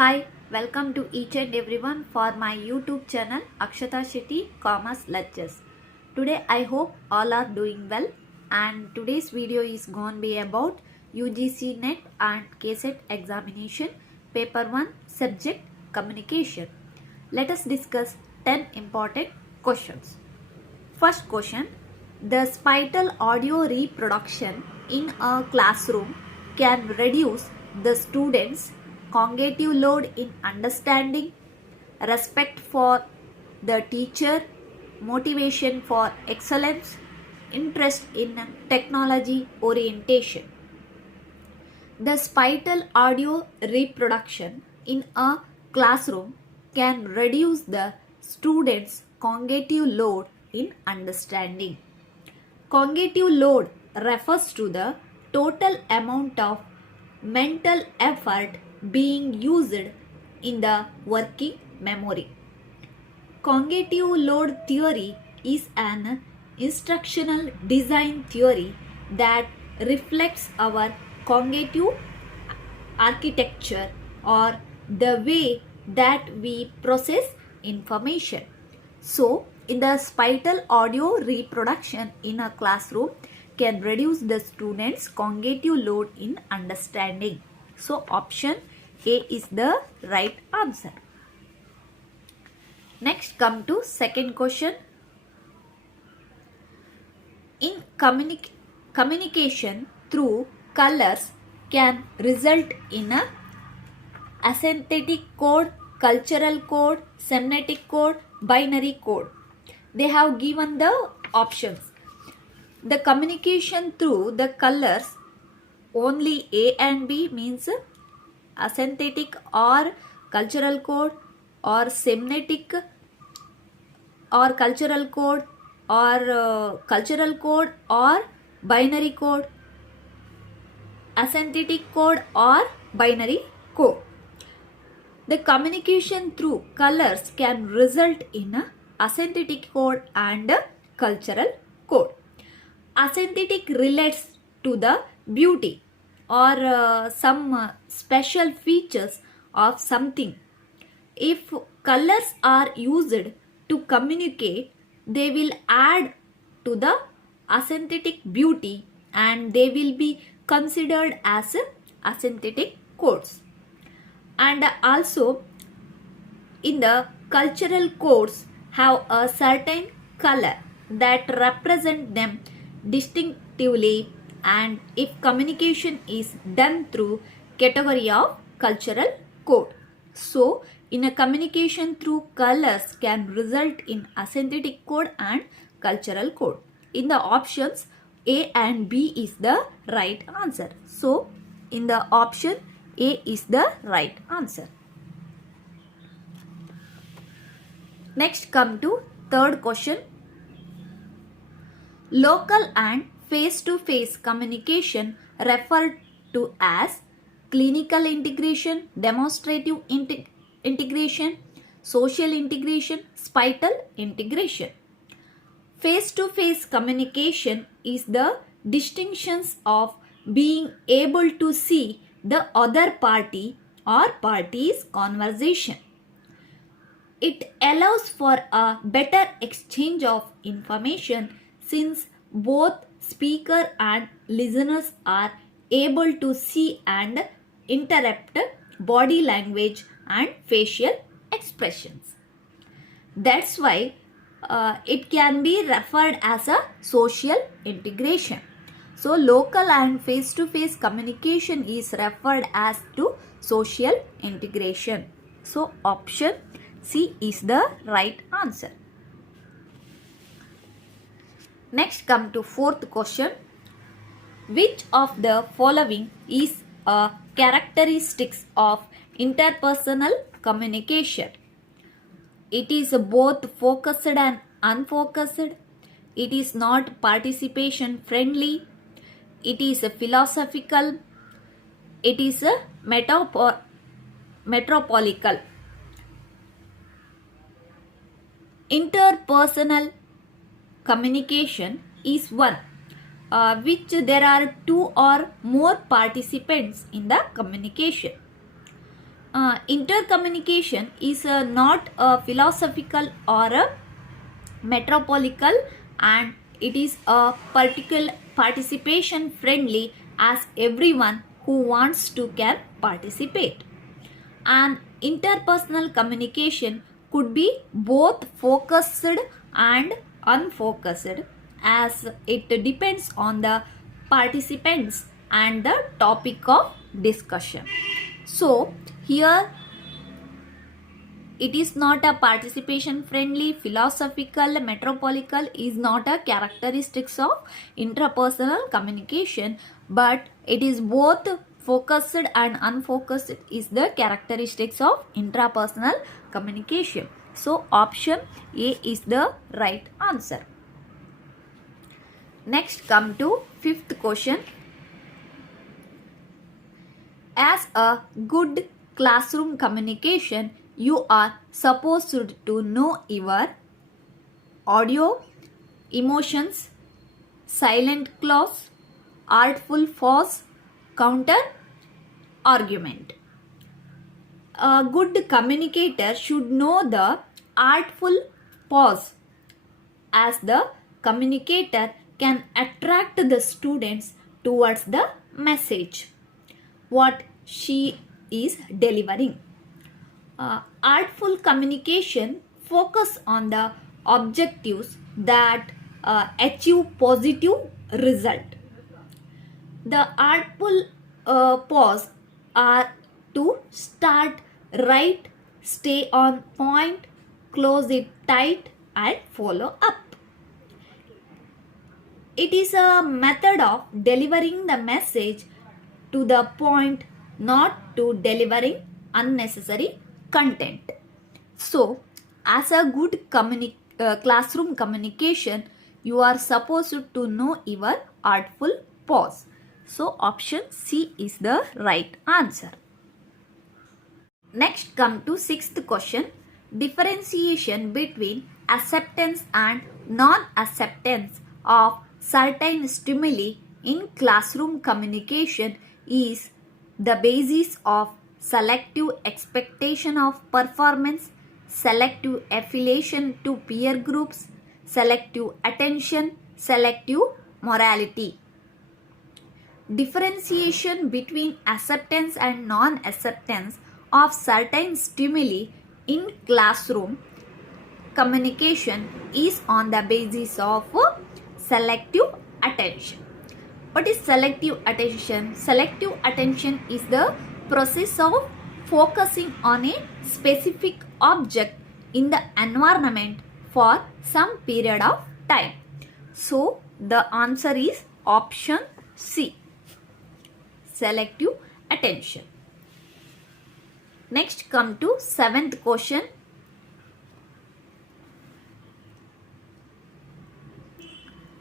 Hi, welcome to each and everyone for my YouTube channel Akshata Shetty Commerce Lectures. Today I hope all are doing well, and today's video is going to be about UGC NET and kset examination paper 1 subject communication. Let us discuss 10 important questions. First question: the spatial audio reproduction in a classroom can reduce the students' cognitive load in understanding, respect for the teacher, motivation for excellence, interest in technology orientation. The spatial audio reproduction in a classroom can reduce the students' cognitive load in understanding. Cognitive load refers to the total amount of mental effort being used in the working memory. Cognitive load theory is an instructional design theory that reflects our cognitive architecture or the way that we process information. So, in the spatial audio reproduction in a classroom can reduce the students' cognitive load in understanding. So, option A is the right answer. Next, come to second question. In communication through colors can result in a aesthetic code, cultural code, semantic code, binary code. They have given the options. The communication through the colors, only A and B means aesthetic or cultural code or semantic or cultural code or binary code, aesthetic code or binary code. The communication through colors can result in a aesthetic code and a cultural code. Aesthetic relates to the beauty or some special features of something. If colors are used to communicate, they will add to the aesthetic beauty and they will be considered as aesthetic codes. And also in the cultural codes have a certain color that represent them distinctively, and if communication is done through category of cultural code. So, in a communication through colors can result in aesthetic code and cultural code. In the options, A and B is the right answer. So, in the option A is the right answer. Next, come to third question. Local and face-to-face communication referred to as clinical integration, demonstrative integration, social integration, spatial integration. Face-to-face communication is the distinctions of being able to see the other party or party's conversation. It allows for a better exchange of information since both speaker and listeners are able to see and interpret body language and facial expressions. That's why it can be referred as a social integration. So, local and face-to-face communication is referred as to social integration. So, option C is the right answer. Next, come to fourth question. Which of the following is a characteristics of interpersonal communication? It is both focused and unfocused. It is not participation friendly. It is philosophical. It is metropolitan. Interpersonal communication is one which there are two or more participants in the communication. Intercommunication is not a philosophical or a metropolitan, and it is a particular participation friendly as everyone who wants to can participate. And interpersonal communication could be both focused and unfocused, as it depends on the participants and the topic of discussion. So here it is not a participation friendly, philosophical, metropolitan is not a characteristics of intrapersonal communication, but it is both focused and unfocused is the characteristics of intrapersonal communication. So option A is the right answer. Next, come to fifth question. As a good classroom communication, you are supposed to know your audio, emotions, silent clause, artful pause, counter argument. A good communicator should know the artful pause, as the communicator can attract the students towards the message what she is delivering. Artful communication focus on the objectives that achieve positive result. The artful pause are to start right, stay on point, close it tight, and follow up. It is a method of delivering the message to the point, not to delivering unnecessary content. So, as a good classroom communication, you are supposed to know your artful pause. So, option C is the right answer. Next, come to sixth question. Differentiation between acceptance and non-acceptance of certain stimuli in classroom communication is the basis of selective expectation of performance, selective affiliation to peer groups, selective attention, selective morality. Differentiation between acceptance and non-acceptance of certain stimuli in classroom communication is on the basis of selective attention. What is selective attention? Selective attention is the process of focusing on a specific object in the environment for some period of time. So, the answer is option C, selective attention. Next, come to seventh question.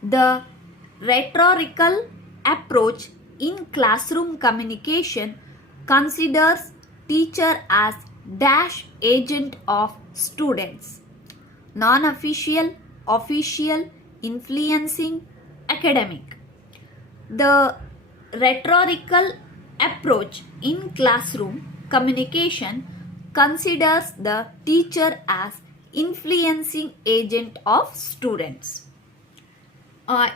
The rhetorical approach in classroom communication considers teacher as dash agent of students, non-official, official, influencing, academic. The rhetorical approach in classroom communication considers the teacher as influencing agent of students.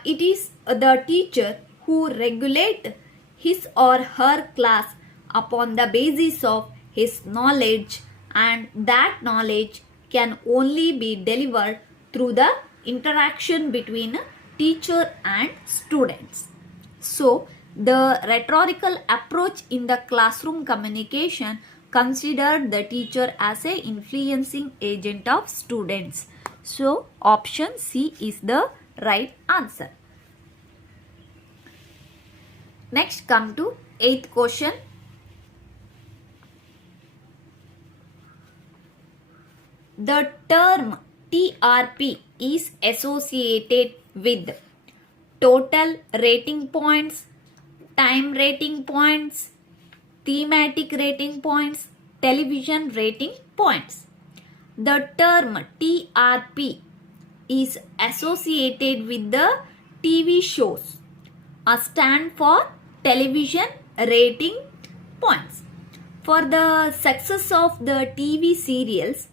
It is the teacher who regulates his or her class upon the basis of his knowledge, and that knowledge can only be delivered through the interaction between teacher and students. So, the rhetorical approach in the classroom communication considered the teacher as a influencing agent of students. So, option C is the right answer. Next, come to eighth question. The term TRP is associated with total rating points, time rating points, thematic rating points, television rating points. The term TRP is associated with the TV shows, stand for television rating points. For the success of the TV serials,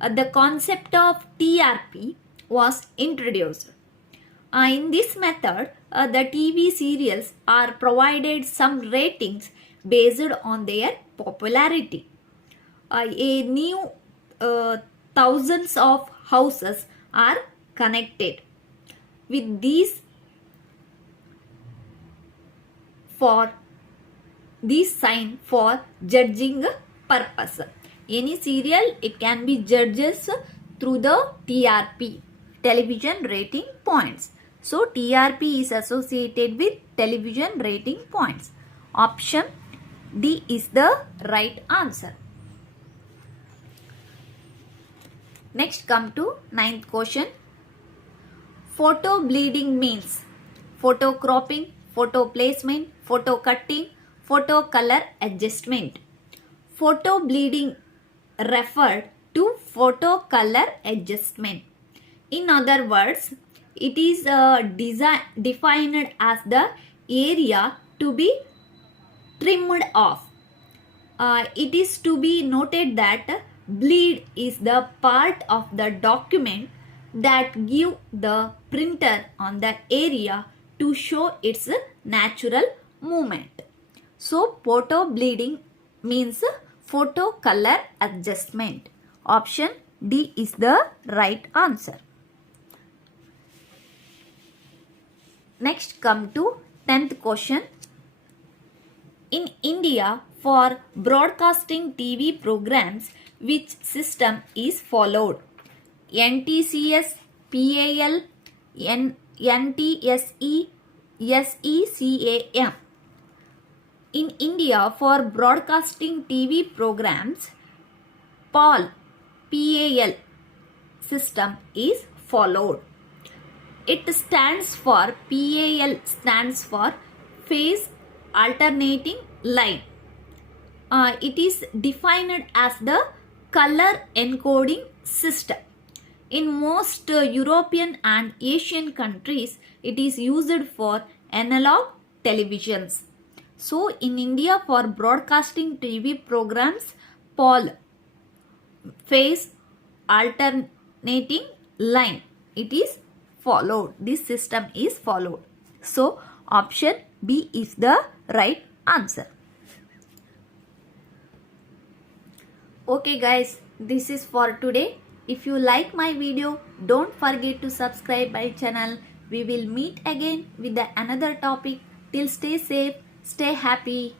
the concept of TRP was introduced. In this method, the TV serials are provided some ratings based on their popularity. A new thousands of houses are connected with these for this sign for judging purpose. Any serial, it can be judges through the TRP, television rating points. So TRP is associated with television rating points. Option D is the right answer. Next come to ninth question. Photo bleeding means photo cropping, photo placement, photo cutting, photo color adjustment. Photo bleeding referred to photo color adjustment. In other words, it is defined as the area to be trimmed off. It is to be noted that bleed is the part of the document that give the printer on the area to show its natural movement. So photo bleeding means photo color adjustment. Option D is the right answer. Next come to 10th question. In India, for broadcasting TV programs, which system is followed? NTCS, PAL, NTSE, SECAM. In India, for broadcasting TV programs, PAL system is followed. It stands for, PAL stands for phase alternating line. It is defined as the color encoding system. In most European and Asian countries, it is used for analog televisions. So in India, for broadcasting TV programs, PAL phase alternating line, it is followed. This system is followed. So option B is the right answer. Okay guys, this is for today. If you like my video, don't forget to subscribe my channel. We will meet again with another topic. Till stay safe, stay happy.